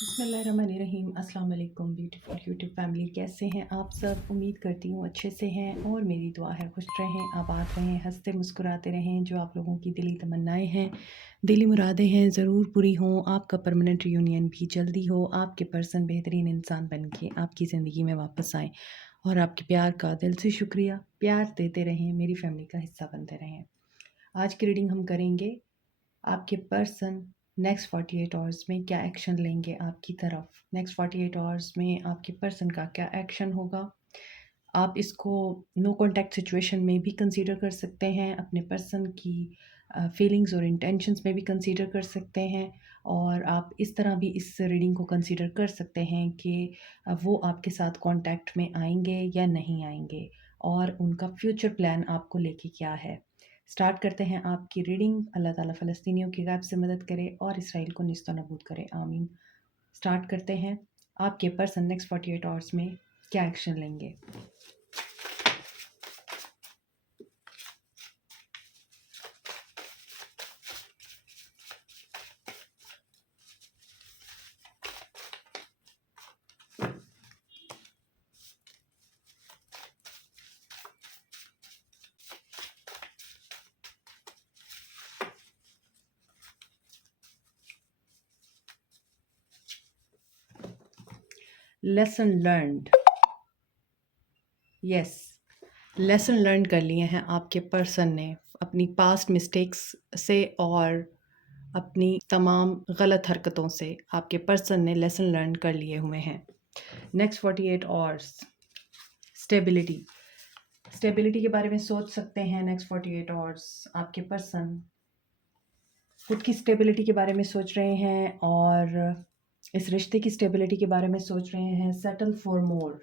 बिस्मिल्लाहिर्रहमानिर्रहीम। अस्सलाम वालेकुम ब्यूटीफुल यूट्यूब फैमिली, कैसे हैं आप सब? उम्मीद करती हूँ अच्छे से हैं और मेरी दुआ है खुश रहें, आबाद रहें, हंसते मुस्कुराते रहें। जो आप लोगों की दिली तमन्नाएं हैं, दिली मुरादें हैं, ज़रूर पूरी हों। आपका परमानेंट रियूनियन भी जल्दी हो, आपके पर्सन बेहतरीन इंसान बन के आपकी ज़िंदगी में वापस आएँ और आपके प्यार का दिल से शुक्रिया। प्यार देते रहें, मेरी फैमिली का हिस्सा बनते रहें। आज की रीडिंग हम करेंगे आपके पर्सन नेक्स्ट 48 आवर्स में क्या एक्शन लेंगे आपकी तरफ। नेक्स्ट 48 आवर्स में आपके पर्सन का क्या एक्शन होगा। आप इसको नो कॉन्टैक्ट सिचुएशन में भी कंसीडर कर सकते हैं, अपने पर्सन की फीलिंग्स और इंटेंशंस में भी कंसीडर कर सकते हैं, और आप इस तरह भी इस रीडिंग को कंसीडर कर सकते हैं कि वो आपके साथ कॉन्टैक्ट में आएंगे या नहीं आएंगे, और उनका फ्यूचर प्लान आपको लेके क्या है। स्टार्ट करते हैं आपकी रीडिंग। अल्लाह ताला फ़लस्तीनियों की गैब से मदद करे और इसराइल को निस्तो नबूद करे, आमीन। स्टार्ट करते हैं। आपके पर्सन नेक्स्ट 48 आवर्स में क्या एक्शन लेंगे। Lesson learned, yes, lesson learn कर लिए हैं आपके पर्सन ने अपनी पास्ट मिस्टेक्स से और अपनी तमाम गलत हरकतों से। आपके पर्सन ने लेसन लर्न कर लिए हुए हैं। नेक्स्ट 48 आवर्स, स्टेबिलिटी, स्टेबिलिटी के बारे में सोच सकते हैं। नेक्स्ट 48 आवर्स आपके पर्सन खुद की स्टेबिलिटी के बारे में सोच रहे हैं और इस रिश्ते की स्टेबिलिटी के बारे में सोच रहे हैं। सेटल फॉर मोर,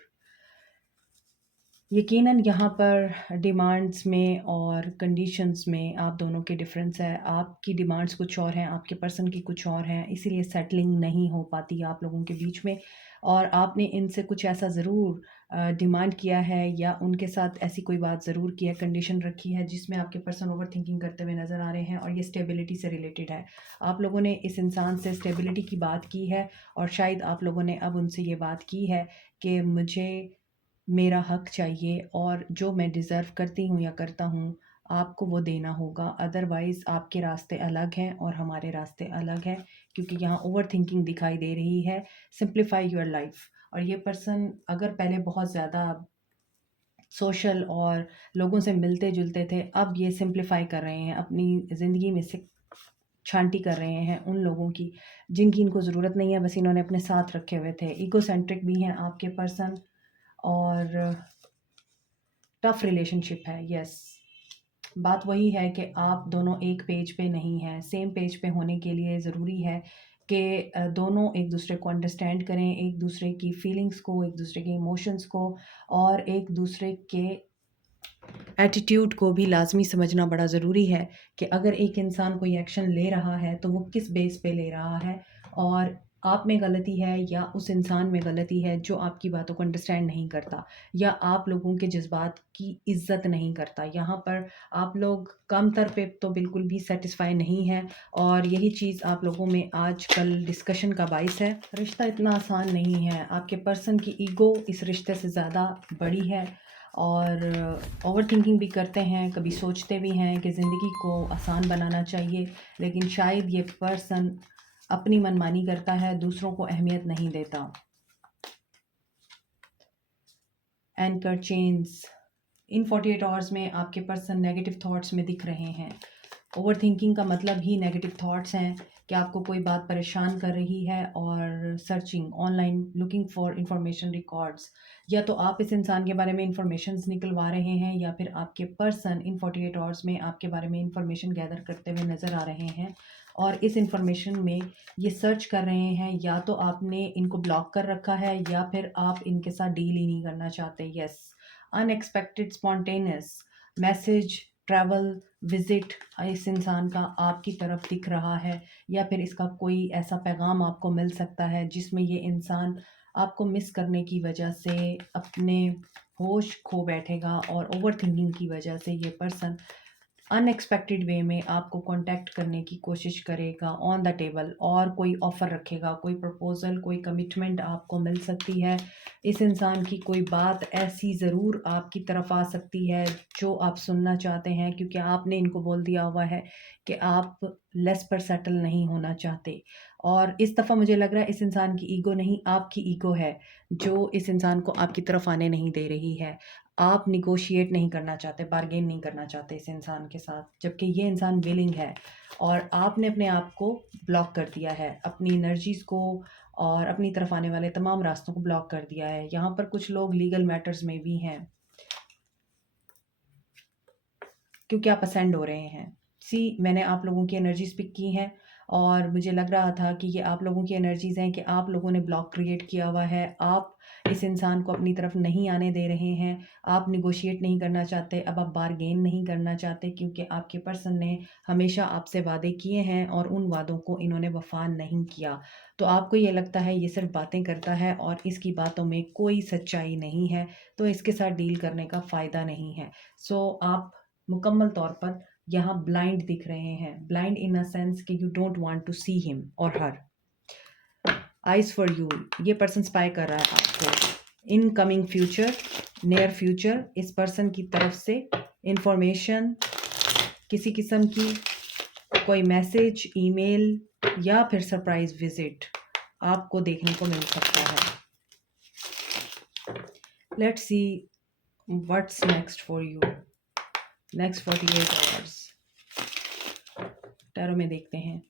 यकीनन यहाँ पर डिमांड्स में और कंडीशंस में आप दोनों के डिफरेंस है। आपकी डिमांड्स कुछ और हैं, आपके पर्सन की कुछ और हैं, इसीलिए सेटलिंग नहीं हो पाती आप लोगों के बीच में। और आपने इनसे कुछ ऐसा ज़रूर डिमांड किया है या उनके साथ ऐसी कोई बात ज़रूर की है, कंडीशन रखी है, जिसमें आपके पर्सन ओवर थिंकिंग करते हुए नज़र आ रहे हैं, और ये स्टेबिलिटी से रिलेटेड है। आप लोगों ने इस इंसान से स्टेबिलिटी की बात की है और शायद आप लोगों ने अब उनसे ये बात की है कि मुझे मेरा हक चाहिए और जो मैं डिज़र्व करती हूँ या करता हूँ, आपको वो देना होगा। अदरवाइज़ आपके रास्ते अलग हैं और हमारे रास्ते अलग हैं, क्योंकि यहाँ ओवर थिंकिंग दिखाई दे रही है। Simplify your life. और ये पर्सन अगर पहले बहुत ज़्यादा सोशल और लोगों से मिलते जुलते थे, अब ये सिंप्लीफाई कर रहे हैं, अपनी ज़िंदगी में से छांटी कर रहे हैं उन लोगों की जिनकी इनको ज़रूरत नहीं है, बस इन्होंने अपने साथ रखे हुए थे। ईगोसेंट्रिक भी हैं आपके पर्सन और टफ रिलेशनशिप है। यस, बात वही है कि आप दोनों एक पेज पे नहीं हैं। सेम पेज पे होने के लिए ज़रूरी है कि दोनों एक दूसरे को अंडरस्टैंड करें, एक दूसरे की फीलिंग्स को, एक दूसरे के इमोशंस को और एक दूसरे के एटीट्यूड को भी लाजमी समझना बड़ा ज़रूरी है कि अगर एक इंसान कोई एक्शन ले रहा है तो वो किस बेस पे ले रहा है, और आप में गलती है या उस इंसान में गलती है जो आपकी बातों को अंडरस्टैंड नहीं करता या आप लोगों के जज्बात की इज्जत नहीं करता। यहाँ पर आप लोग कम तर पे तो बिल्कुल भी सेटिस्फाई नहीं है, और यही चीज़ आप लोगों में आज कल डिस्कशन का बाइस है। रिश्ता इतना आसान नहीं है। आपके पर्सन की ईगो इस रिश्ते से ज़्यादा बड़ी है और ओवर थिंकिंग भी करते हैं, कभी सोचते भी हैं कि ज़िंदगी को आसान बनाना चाहिए, लेकिन शायद ये पर्सन अपनी मनमानी करता है, दूसरों को अहमियत नहीं देता। एंकर चेन्स, इन 48 आवर्स में आपके पर्सन नेगेटिव थॉट्स में दिख रहे हैं। ओवर थिंकिंग का मतलब ही नेगेटिव थॉट्स हैं कि आपको कोई बात परेशान कर रही है, और searching online looking for information records, या तो आप इस इंसान के बारे में इंफॉर्मेशन निकलवा रहे हैं या फिर आपके पर्सन इन 48 आवर्स में आपके बारे में इंफॉर्मेशन गैदर करते हुए नज़र आ रहे हैं, और इस इंफॉर्मेशन में ये सर्च कर रहे हैं या तो आपने इनको ब्लॉक कर रखा है या फिर आप इनके साथ डील ही नहीं करना चाहते। Yes, unexpected spontaneous message, travel, visit इस इंसान का आपकी तरफ दिख रहा है, या फिर इसका कोई ऐसा पैगाम आपको मिल सकता है जिसमें ये इंसान आपको मिस करने की वजह से अपने होश खो बैठेगा, और ओवर थिंकिंग की वजह से ये पर्सन अनएक्सपेक्टेड वे में आपको कांटेक्ट करने की कोशिश करेगा ऑन द टेबल, और कोई ऑफ़र रखेगा, कोई प्रपोज़ल, कोई कमिटमेंट आपको मिल सकती है। इस इंसान की कोई बात ऐसी ज़रूर आपकी तरफ आ सकती है जो आप सुनना चाहते हैं, क्योंकि आपने इनको बोल दिया हुआ है कि आप लेस पर सेटल नहीं होना चाहते। और इस दफ़ा मुझे लग रहा है इस इंसान की ईगो नहीं, आपकी ईगो है जो इस इंसान को आपकी तरफ आने नहीं दे रही है। आप निगोशिएट नहीं करना चाहते, बार्गेन नहीं करना चाहते इस इंसान के साथ, जबकि ये इंसान विलिंग है, और आपने अपने आप को ब्लॉक कर दिया है, अपनी एनर्जीज़ को और अपनी तरफ आने वाले तमाम रास्तों को ब्लॉक कर दिया है। यहाँ पर कुछ लोग लीगल मैटर्स में भी हैं, क्योंकि आप असेंड हो रहे हैं। मैंने आप लोगों की एनर्जीज़ पिक की हैं, और मुझे लग रहा था कि ये आप लोगों की एनर्जीज़ हैं कि आप लोगों ने ब्लॉक क्रिएट किया हुआ है। आप इस इंसान को अपनी तरफ नहीं आने दे रहे हैं, आप नेगोशिएट नहीं करना चाहते, अब आप बार्गेन नहीं करना चाहते, क्योंकि आपके पर्सन ने हमेशा आपसे वादे किए हैं और उन वादों को इन्होंने वफ़ा नहीं किया। तो आपको ये लगता है ये सिर्फ़ बातें करता है और इसकी बातों में कोई सच्चाई नहीं है, तो इसके साथ डील करने का फ़ायदा नहीं है। आप मुकम्मल तौर पर यहाँ ब्लाइंड दिख रहे हैं, ब्लाइंड इन अ सेंस कि you don't want to see him और हर। आइज फॉर यू, ये पर्सन स्पाई कर रहा है आपको। In coming future, near future, इस पर्सन की तरफ से इंफॉर्मेशन, किसी किस्म की कोई मैसेज, ईमेल या फिर सरप्राइज विजिट आपको देखने को मिल सकता है। Let's see what's next for you, next 48 hours. Tarot में देखते हैं।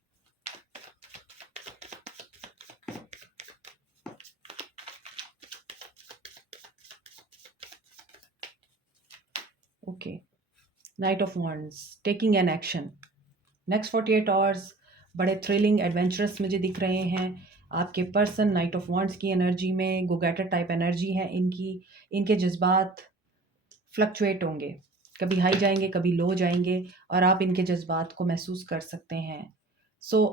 Okay, night of wands, taking an action. Next 48 hours बड़े थ्रिलिंग एडवेंचरस मुझे दिख रहे हैं। आपके पर्सन नाइट ऑफ वॉन्ड्स की एनर्जी में, गो गेटर टाइप एनर्जी है इनकी। इनके जज्बात फ्लक्चुएट होंगे, कभी हाई जाएंगे, कभी लो जाएंगे, और आप इनके जज्बात को महसूस कर सकते हैं।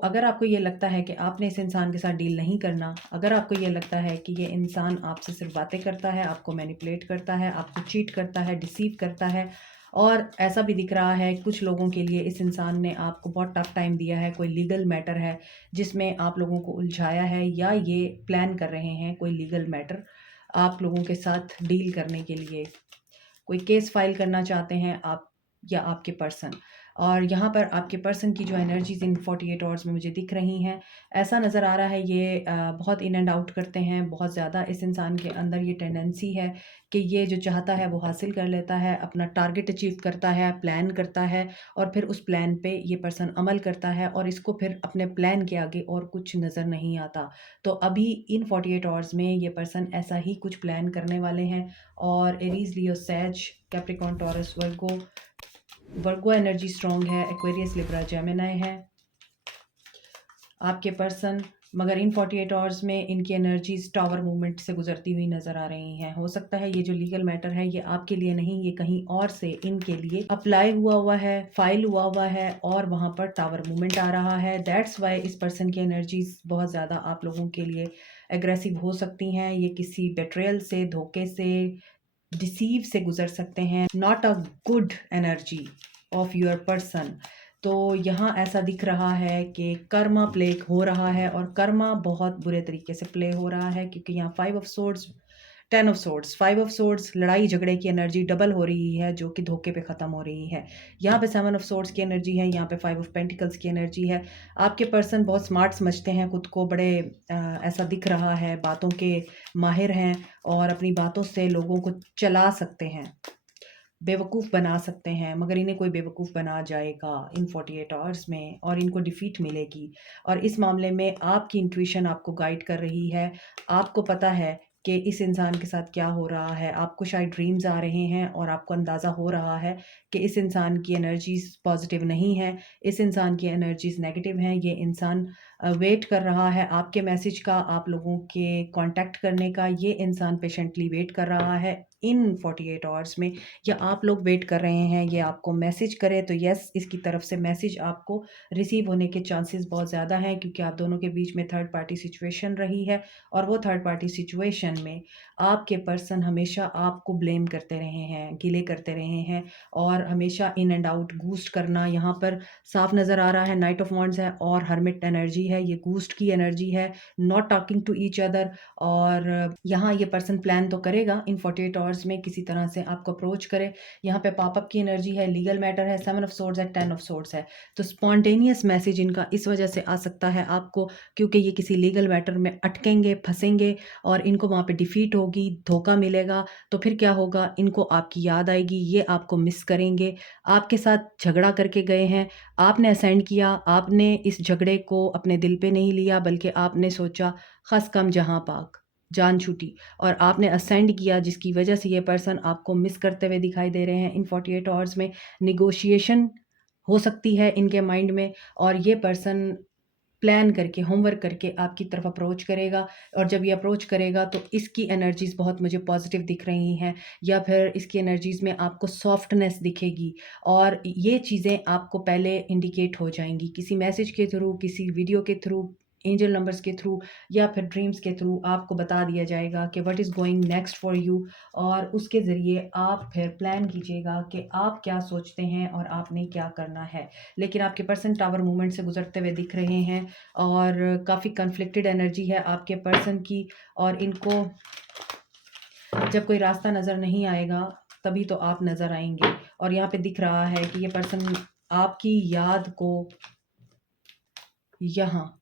अगर आपको ये लगता है कि आपने इस इंसान के साथ डील नहीं करना, अगर आपको ये लगता है कि ये इंसान आपसे सिर्फ बातें करता है, आपको मैनिपुलेट करता है, आपको चीट करता है, डिसीव करता है, और ऐसा भी दिख रहा है कुछ लोगों के लिए इस इंसान ने आपको बहुत टफ टाइम दिया है, कोई लीगल मैटर है जिसमें आप लोगों को उलझाया है, या ये प्लान कर रहे हैं कोई लीगल मैटर आप लोगों के साथ डील करने के लिए, कोई केस फाइल करना चाहते हैं आप या आपके पर्सन। और यहाँ पर आपके पर्सन की जो एनर्जीज़ इन 48 आवर्स में मुझे दिख रही हैं, ऐसा नज़र आ रहा है ये बहुत इन एंड आउट करते हैं बहुत ज़्यादा। इस इंसान के अंदर ये टेंडेंसी है कि ये जो चाहता है वो हासिल कर लेता है, अपना टारगेट अचीव करता है, प्लान करता है, और फिर उस प्लान पे ये पर्सन अमल करता है, और इसको फिर अपने प्लान के आगे और कुछ नज़र नहीं आता। तो अभी इन 48 आवर्स में ये पर्सन ऐसा ही कुछ प्लान करने वाले हैं। और एरीज, लियो, सैज, कैप्रिकॉर्न, टॉरस, वर्गो एनर्जी स्ट्रॉन्ग है, एक्वेरियस, लिब्रा, जेमिनी है आपके पर्सन। मगर इन 48 आवर्स में इनकी एनर्जीज टावर मूवमेंट से गुजरती हुई नज़र आ रही हैं। हो सकता है ये जो लीगल मैटर है ये आपके लिए नहीं, ये कहीं और से इनके लिए अप्लाई हुआ है, फाइल हुआ है, और वहाँ पर टावर मूवमेंट आ रहा है। दैट्स वाई इस पर्सन की एनर्जीज बहुत ज़्यादा आप लोगों के लिए एग्रेसिव हो सकती हैं। ये किसी बेट्रेयल से, धोखे से, डिसीव से गुजर सकते हैं। Not a good energy of your person. तो यहाँ ऐसा दिख रहा है कि कर्मा प्ले हो रहा है, और कर्मा बहुत बुरे तरीके से प्ले हो रहा है, क्योंकि यहाँ 5 of swords, 10 of swords, 5 of swords, लड़ाई झगड़े की एनर्जी डबल हो रही है जो कि धोखे पे ख़त्म हो रही है। यहाँ पे 7 ऑफ सोर्ड्स की एनर्जी है, यहाँ पे 5 ऑफ पेंटिकल्स की एनर्जी है। आपके पर्सन बहुत स्मार्ट समझते हैं खुद को, बड़े ऐसा दिख रहा है, बातों के माहिर हैं, और अपनी बातों से लोगों को चला सकते हैं, बेवकूफ़ बना सकते हैं। मगर इन्हें कोई बेवकूफ़ बना जाएगा इन 48 आवर्स में, और इनको डिफ़ीट मिलेगी। और इस मामले में आपकी इंट्यूशन आपको गाइड कर रही है। आपको पता है कि इस इंसान के साथ क्या हो रहा है। आपको शायद ड्रीम्स आ रहे हैं और आपको अंदाज़ा हो रहा है कि इस इंसान की एनर्जीज़ पॉजिटिव नहीं है, इस इंसान की एनर्जीज़ नेगेटिव हैं। ये इंसान वेट कर रहा है आपके मैसेज का, आप लोगों के कॉन्टैक्ट करने का। ये इंसान पेशेंटली वेट कर रहा है इन 48 आवर्स में, या आप लोग वेट कर रहे हैं ये आपको मैसेज करे, तो यस, इसकी तरफ से मैसेज आपको रिसीव होने के चांसेस बहुत ज़्यादा हैं, क्योंकि आप दोनों के बीच में थर्ड पार्टी सिचुएशन रही है, और वो थर्ड पार्टी सिचुएशन में आपके पर्सन हमेशा आपको ब्लेम करते रहे हैं, गिले करते रहे हैं, और हमेशा इन एंड आउट गूस्ट करना यहाँ पर साफ नज़र आ रहा है। नाइट ऑफ वॉन्ड्स है और हर्मिट एनर्जी है, ये गूस्ट की एनर्जी है, not talking to each other. और यहाँ ये पर्सन प्लान तो करेगा इन 48 आवर्स में किसी तरह से आपको अप्रोच करे। यहाँ पे पॉपअप की एनर्जी है, लीगल मैटर है, 7 ऑफ सोर्ड्स है, 10 ऑफ सोर्ड्स है। तो स्पॉन्टेनियस मैसेज इनका इस वजह से आ सकता है आपको, क्योंकि ये किसी लीगल मैटर में अटकेंगे, फंसेंगे, और इनको वहाँ पे डिफीट होगी, धोखा मिलेगा। तो फिर क्या होगा, इनको आपकी याद आएगी, ये आपको मिस करेंगे। आपके साथ झगड़ा करके गए हैं, आपने असेंड किया, आपने इस झगड़े को अपने दिल पे नहीं लिया, बल्कि आपने सोचा खस कम जहाँ पाक, जान छूटी, और आपने असेंड किया, जिसकी वजह से ये पर्सन आपको मिस करते हुए दिखाई दे रहे हैं। इन 48 आवर्स में निगोशिएशन हो सकती है इनके माइंड में, और ये पर्सन प्लान करके, होमवर्क करके आपकी तरफ अप्रोच करेगा। और जब ये अप्रोच करेगा तो इसकी एनर्जीज़ बहुत मुझे पॉजिटिव दिख रही हैं, या फिर इसकी एनर्जीज़ में आपको सॉफ्टनेस दिखेगी, और ये चीज़ें आपको पहले इंडिकेट हो जाएंगी किसी मैसेज के थ्रू, किसी वीडियो के थ्रू, एंजल नंबर्स के थ्रू, या फिर ड्रीम्स के थ्रू आपको बता दिया जाएगा कि what is going next for you. और उसके ज़रिए आप फिर प्लान कीजिएगा कि आप क्या सोचते हैं और आपने क्या करना है। लेकिन आपके पर्सन टावर मूवमेंट से गुजरते हुए दिख रहे हैं, और काफ़ी कन्फ्लिक्टेड एनर्जी है आपके पर्सन की, और इनको जब कोई रास्ता नज़र नहीं आएगा तभी तो आप नज़र आएंगे। और यहाँ पे दिख रहा है कि ये पर्सन आपकी याद को यहाँ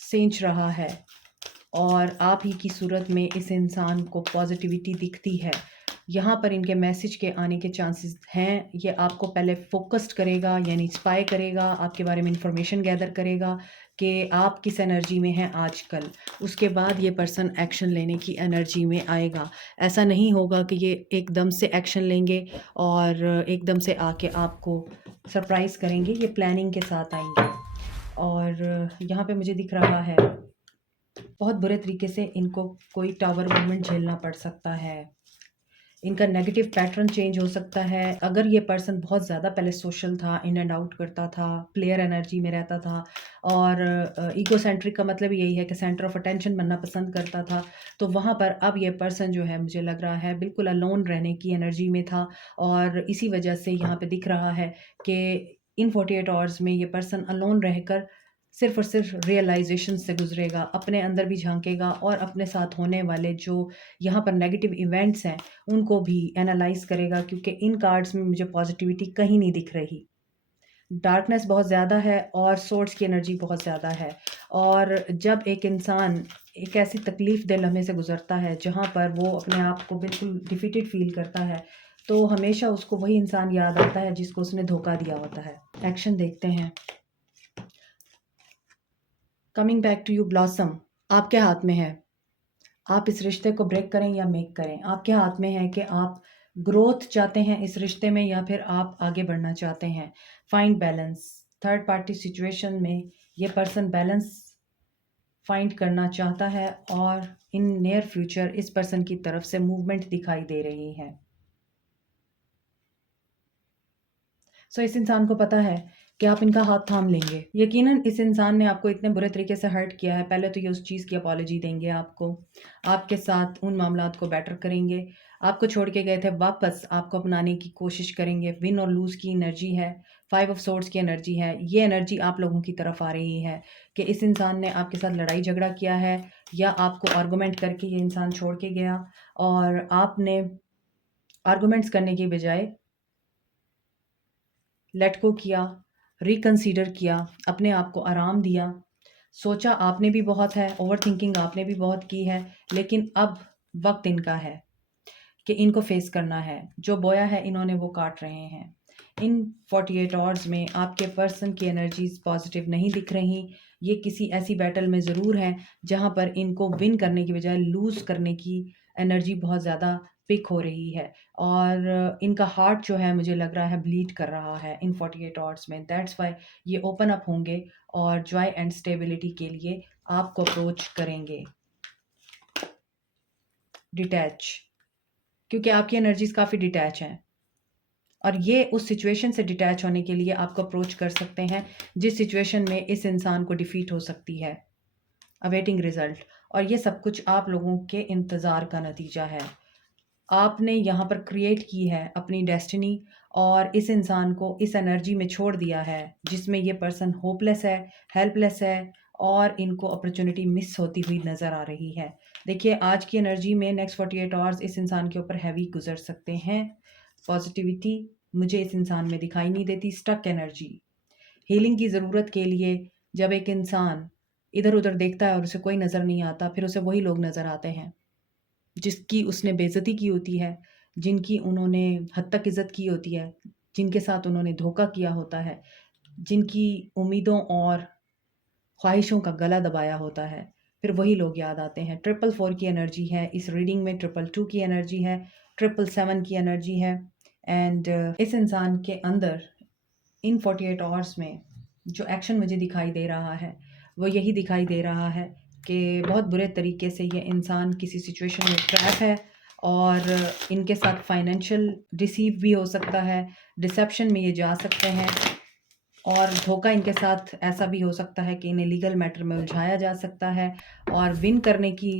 सींच रहा है, और आप ही की सूरत में इस इंसान को पॉजिटिविटी दिखती है। यहाँ पर इनके मैसेज के आने के चांसेस हैं। ये आपको पहले फोकस्ड करेगा, यानी स्पाई करेगा, आपके बारे में इंफॉर्मेशन गैदर करेगा कि आप किस एनर्जी में हैं आजकल। उसके बाद ये पर्सन एक्शन लेने की एनर्जी में आएगा। ऐसा नहीं होगा कि ये एकदम से एक्शन लेंगे और एकदम से आके आपको सरप्राइज़ करेंगे, ये प्लानिंग के साथ आएंगे। और यहाँ पे मुझे दिख रहा है बहुत बुरे तरीके से इनको कोई टावर मूवमेंट झेलना पड़ सकता है। इनका नेगेटिव पैटर्न चेंज हो सकता है। अगर ये पर्सन बहुत ज़्यादा पहले सोशल था, इन एंड आउट करता था, प्लेयर एनर्जी में रहता था, और ईगोसेंट्रिक का मतलब यही है कि सेंटर ऑफ अटेंशन बनना पसंद करता था, तो वहाँ पर अब ये पर्सन जो है, मुझे लग रहा है बिल्कुल अलोन रहने की एनर्जी में था। और इसी वजह से यहाँ पे दिख रहा है कि इन 48 आवर्स में ये पर्सन अलोन रहकर सिर्फ़ और सिर्फ रियलाइजेशन से गुजरेगा, अपने अंदर भी झांकेगा, और अपने साथ होने वाले जो यहाँ पर नेगेटिव इवेंट्स हैं उनको भी एनालाइज करेगा, क्योंकि इन कार्ड्स में मुझे पॉजिटिविटी कहीं नहीं दिख रही। डार्कनेस बहुत ज़्यादा है और सोर्स की एनर्जी बहुत ज़्यादा है। और जब एक इंसान एक ऐसी तकलीफ़ दे लम्हे से गुजरता है जहाँ पर वो अपने आप को बिल्कुल डिफीटेड फील करता है, तो हमेशा उसको वही इंसान याद आता है जिसको उसने धोखा दिया होता है। एक्शन देखते हैं। Coming back to you blossom, आपके हाथ में है। आप इस रिश्ते को ब्रेक करें या मेक करें, आपके हाथ में है कि आप ग्रोथ चाहते हैं इस रिश्ते में, या फिर आप आगे बढ़ना चाहते हैं। Find balance. Third party situation में ये पर्सन बैलेंस फाइंड करना चाहता है, और इन नियर फ्यूचर इस पर्सन की तरफ से मूवमेंट दिखाई दे रही है। सो इस इंसान को पता है कि आप इनका हाथ थाम लेंगे। यकीनन इस इंसान ने आपको इतने बुरे तरीके से हर्ट किया है, पहले तो ये उस चीज़ की अपॉलॉजी देंगे आपको, आपके साथ उन मामलात को बेटर करेंगे, आपको छोड़ के गए थे वापस आपको अपनाने की कोशिश करेंगे। विन और लूज़ की एनर्जी है, 5 ऑफ सोर्ड्स की एनर्जी है। ये एनर्जी आप लोगों की तरफ आ रही है कि इस इंसान ने आपके साथ लड़ाई झगड़ा किया है, या आपको आर्गूमेंट करके ये इंसान छोड़ के गया, और आपने आर्गूमेंट्स करने की बजाय लेट गो किया, रिकंसीडर किया, अपने आप को आराम दिया। सोचा आपने भी बहुत है, ओवर थिंकिंग आपने भी बहुत की है, लेकिन अब वक्त इनका है कि इनको फेस करना है। जो बोया है इन्होंने वो काट रहे हैं। इन 48 आवर्स में आपके पर्सन की एनर्जीज पॉजिटिव नहीं दिख रही। ये किसी ऐसी बैटल में ज़रूर हैं जहाँ पर इनको विन करने की बजाय लूज़ करने की एनर्जी बहुत ज़्यादा पिक हो रही है, और इनका हार्ट जो है मुझे लग रहा है ब्लीड कर रहा है इन 48 आवर्स में। दैट्स वाई ये ओपन अप होंगे और जॉय एंड स्टेबिलिटी के लिए आपको अप्रोच करेंगे। डिटैच। क्योंकि आपकी एनर्जीज़ काफ़ी डिटैच हैं और ये उस सिचुएशन से डिटैच होने के लिए आपको अप्रोच कर सकते हैं जिस सिचुएशन में इस इंसान को डिफीट हो सकती है, अवेटिंग रिजल्ट। और ये सब कुछ आप लोगों के इंतज़ार का नतीजा है। आपने यहाँ पर क्रिएट की है अपनी डेस्टिनी और इस इंसान को इस एनर्जी में छोड़ दिया है जिसमें ये पर्सन होपलेस है, हेल्पलेस है और इनको अपॉर्चुनिटी मिस होती हुई नज़र आ रही है। देखिए, आज की एनर्जी में नेक्स्ट 48 आवर्स इस इंसान के ऊपर हैवी गुजर सकते हैं। पॉजिटिविटी मुझे इस इंसान में दिखाई नहीं देती, स्टक एनर्जी। हीलिंग की ज़रूरत के लिए जब एक इंसान इधर-उधर देखता है और उसे कोई नज़र नहीं आता, फिर उसे वही लोग नज़र आते हैं जिसकी उसने बेइज़्ज़ती की होती है, जिनकी उन्होंने हद तक इज़्ज़त की होती है, जिनके साथ उन्होंने धोखा किया होता है, जिनकी उम्मीदों और ख्वाहिशों का गला दबाया होता है, फिर वही लोग याद आते हैं। 444 की एनर्जी है इस रीडिंग में, 222 की एनर्जी है, 777 की एनर्जी है एंड इस इंसान के अंदर इन 48 आवर्स में जो एक्शन मुझे दिखाई दे रहा है, वो यही दिखाई दे रहा है कि बहुत बुरे तरीके से ये इंसान किसी सिचुएशन में ट्रैप है और इनके साथ फाइनेंशियल डिसीव भी हो सकता है, डिसेप्शन में ये जा सकते हैं और धोखा इनके साथ ऐसा भी हो सकता है कि इन्हें लीगल मैटर में उलझाया जा सकता है और विन करने की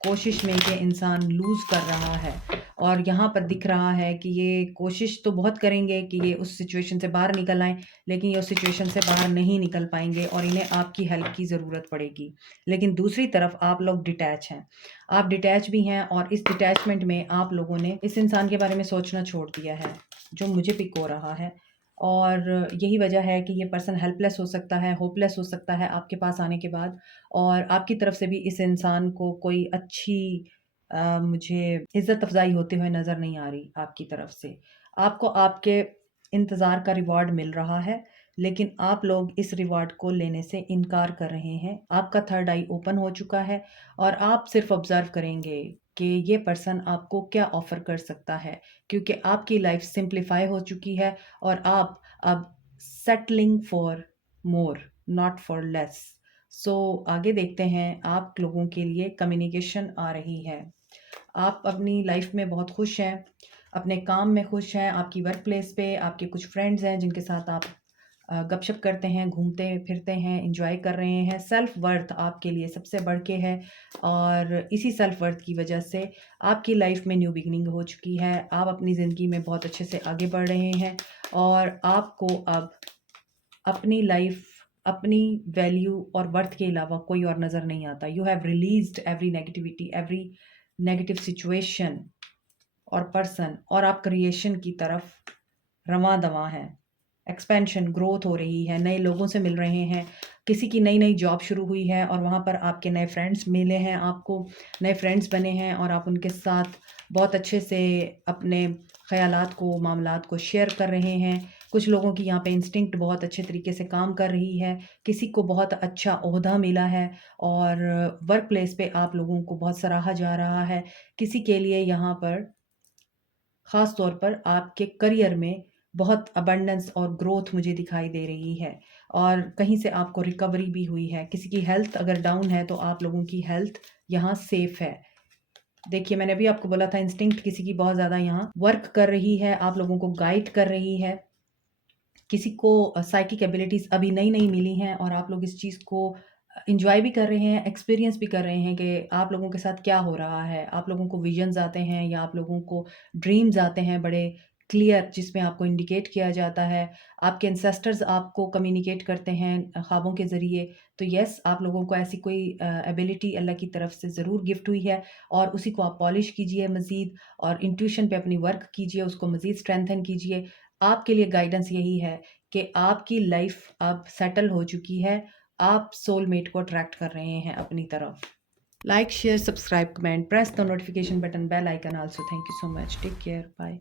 कोशिश में ये इंसान लूज़ कर रहा है। और यहाँ पर दिख रहा है कि ये कोशिश तो बहुत करेंगे कि ये उस सिचुएशन से बाहर निकल आएँ, लेकिन ये उस सिचुएशन से बाहर नहीं निकल पाएँगे और इन्हें आपकी हेल्प की ज़रूरत पड़ेगी। लेकिन दूसरी तरफ आप लोग डिटैच हैं। आप डिटैच भी हैं और इस डिटैचमेंट में आप लोगों ने इस इंसान के बारे में सोचना छोड़ दिया है, जो मुझे पिक हो रहा है। और यही वजह है कि ये पर्सन हेल्पलेस हो सकता है, होपलेस हो सकता है आपके पास आने के बाद और आपकी तरफ से भी इस इंसान को कोई अच्छी मुझे इज़्ज़त अफ़ज़ाई होते हुए नज़र नहीं आ रही आपकी तरफ से। आपको आपके इंतज़ार का रिवॉर्ड मिल रहा है, लेकिन आप लोग इस रिवॉर्ड को लेने से इनकार कर रहे हैं। आपका थर्ड आई ओपन हो चुका है और आप सिर्फ़ ऑब्ज़र्व करेंगे कि ये पर्सन आपको क्या ऑफ़र कर सकता है, क्योंकि आपकी लाइफ़ सिम्प्लीफ़ाई हो चुकी है और आप अब settling for more, not for less. So आगे देखते हैं, आप लोगों के लिए कम्युनिकेशन आ रही है। आप अपनी लाइफ में बहुत खुश हैं, अपने काम में खुश हैं, आपकी वर्क प्लेस पे आपके कुछ फ्रेंड्स हैं जिनके साथ आप गपशप करते हैं, घूमते-फिरते हैं, एन्जॉय कर रहे हैं। सेल्फ वर्थ आपके लिए सबसे बढ़ के है और इसी सेल्फ वर्थ की वजह से आपकी लाइफ में न्यू बिगिनिंग हो चुकी है। आप अपनी ज़िंदगी में बहुत अच्छे से आगे बढ़ रहे हैं और आपको अब अपनी लाइफ, अपनी वैल्यू और वर्थ के अलावा कोई और नज़र नहीं आता। You have released every negativity, every negative situation और पर्सन और आप क्रिएशन की तरफ रवां-दवां हैं। एक्सपेंशन, ग्रोथ हो रही है, नए लोगों से मिल रहे हैं, किसी की नई-नई जॉब शुरू हुई है और वहाँ पर आपके नए फ्रेंड्स मिले हैं आपको, नए फ्रेंड्स बने हैं और आप उनके साथ बहुत अच्छे से अपने ख़यालात को, मामलात को शेयर कर रहे हैं। कुछ लोगों की यहाँ पे इंस्टिंक्ट बहुत अच्छे तरीके से काम कर रही है, किसी को बहुत अच्छा ओहदा मिला है और वर्क प्लेस पे आप लोगों को बहुत सराहा जा रहा है। किसी के लिए यहाँ पर ख़ास तौर पर आपके करियर में बहुत अबंडेंस और ग्रोथ मुझे दिखाई दे रही है और कहीं से आपको रिकवरी भी हुई है। किसी की हेल्थ अगर डाउन है तो आप लोगों की हेल्थ यहाँ सेफ है। देखिए, मैंने अभी आपको बोला था इंस्टिंक्ट किसी की बहुत ज़्यादा यहाँ वर्क कर रही है, आप लोगों को गाइड कर रही है। किसी को साइकिक एबिलिटीज़ अभी नई-नई मिली हैं और आप लोग इस चीज़ को एन्जॉय भी कर रहे हैं, एक्सपीरियंस भी कर रहे हैं कि आप लोगों के साथ क्या हो रहा है। आप लोगों को विज़न्स आते हैं या आप लोगों को ड्रीम्स आते हैं बड़े क्लियर, जिसमें आपको इंडिकेट किया जाता है। आपके एंसेस्टर्स आपको कम्युनिकेट करते हैं ख्वाबों के ज़रिए। तो येस, आप लोगों को ऐसी कोई एबिलिटी अल्लाह की तरफ से ज़रूर गिफ्ट हुई है और उसी को आप पॉलिश कीजिए मज़ीद और इंट्यूशन पे अपनी वर्क कीजिए, उसको मज़ीद स्ट्रेंथन कीजिए। आपके लिए गाइडेंस यही है कि आपकी लाइफ अब सेटल हो चुकी है। आप सोलमेट को अट्रैक्ट कर रहे हैं अपनी तरफ। Like, share, subscribe, comment, press the notification button, bell icon also. Thank you so much. Take care. Bye.